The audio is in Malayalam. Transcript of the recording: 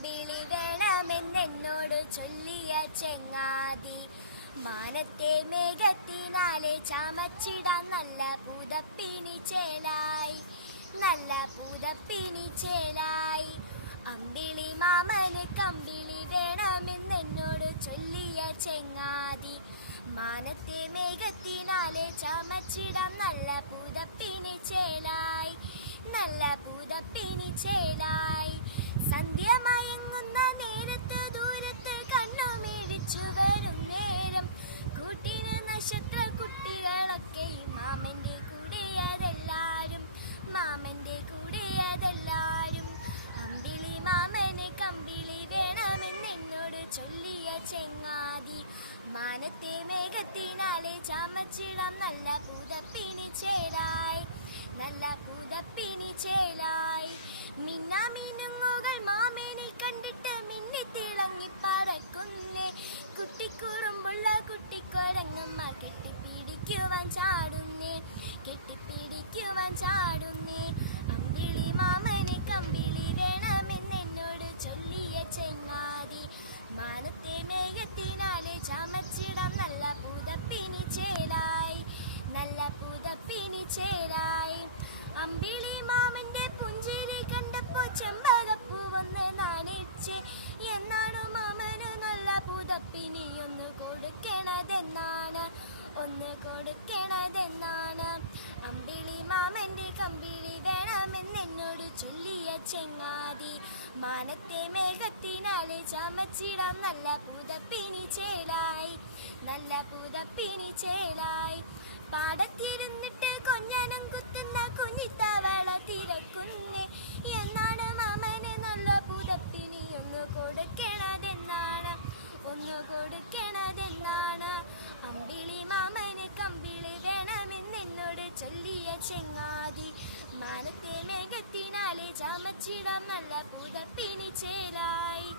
കമ്പിളി വേണമെന്നോട് ചൊല്ലിയ ചെങ്ങാതി മാനത്തെ മേഘത്തിനാലെ ചമച്ചിടാൻ നല്ല പുതപ്പിനി ചേലായി അമ്പിളി മാമന് കമ്പിളി വേണമെന്നോട് ചൊല്ലിയ ചെങ്ങാതി മാനത്തെ മേഘത്തിനാലെ ചമച്ചിടാൻ നല്ല പുതപ്പിനി ചേലായി സന്ധ്യ മയങ്ങുന്ന നേരത്ത് ദൂരത്ത് കണ്ണു മേടിച്ചു വരും നേരം കൂട്ടിന് നക്ഷത്ര കുട്ടികളൊക്കെ മാമന്റെ കൂടെ അതെല്ലാരും അമ്പിളി മാമന് കമ്പിളി വേണമെന്നോട് ചൊല്ലിയ ചെങ്ങാതി മാനത്തെ മേഘത്തിനാലെ ചമച്ചിടാം നല്ല പുതപ്പിനി ചേലായി മിന്നാമിനുങ്ങുകൾ മാമനെ കണ്ടിട്ട് മിന്നിത്തിളങ്ങി പറക്കുന്നേ കുട്ടിക്കുറുമ്പുള്ള കുട്ടിക്കൊരങ്ങമ്മ കെട്ടിപ്പിടിക്കുവാൻ ചാടുന്നേ അമ്പിളി മാമന് കമ്പിളി വേണമെന്നോട് ചൊല്ലിയ ചെങ്ങാതി മാനത്തെ മേഘത്തിനാലെ ചമച്ചിടാം നല്ല പുതപ്പിനി ചേലായി അമ്പിളി മാമന്റെ പുഞ്ചിരി കണ്ടപ്പോ ചെമ്പകപ്പൂവൊന്ന് നാണിച്ച് എന്നാണ് മാമന് നല്ല പുതപ്പിനി ഒന്ന് കൊടുക്കണതെന്നാണ് അമ്പിളി മാമന്റെ കമ്പിളി വേണമെന്നോട് ചൊല്ലിയ ചെങ്ങാതി മാനത്തെ മേഘത്തിനാലെ ചമച്ചിടാം നല്ല പുതപ്പിനി ചേലായി പാടത്തിരുന്നിട്ട് കൊഞ്ഞനം കുത്തുന്ന കുഞ്ഞിത്തവള തിരക്കുന്നേ എന്നാണ് മാമന് നല്ല പുതപ്പിനി ഒന്ന് കൊടുക്കണതെന്നാണ് അമ്പിളി മാമന് കമ്പിളി വേണമെന്നോട് ചൊല്ലിയ ചെങ്ങാതി മാനത്തെ മേഘത്തിനാലെ ചമച്ചിടാം നല്ല പുതപ്പിനി ചേലായി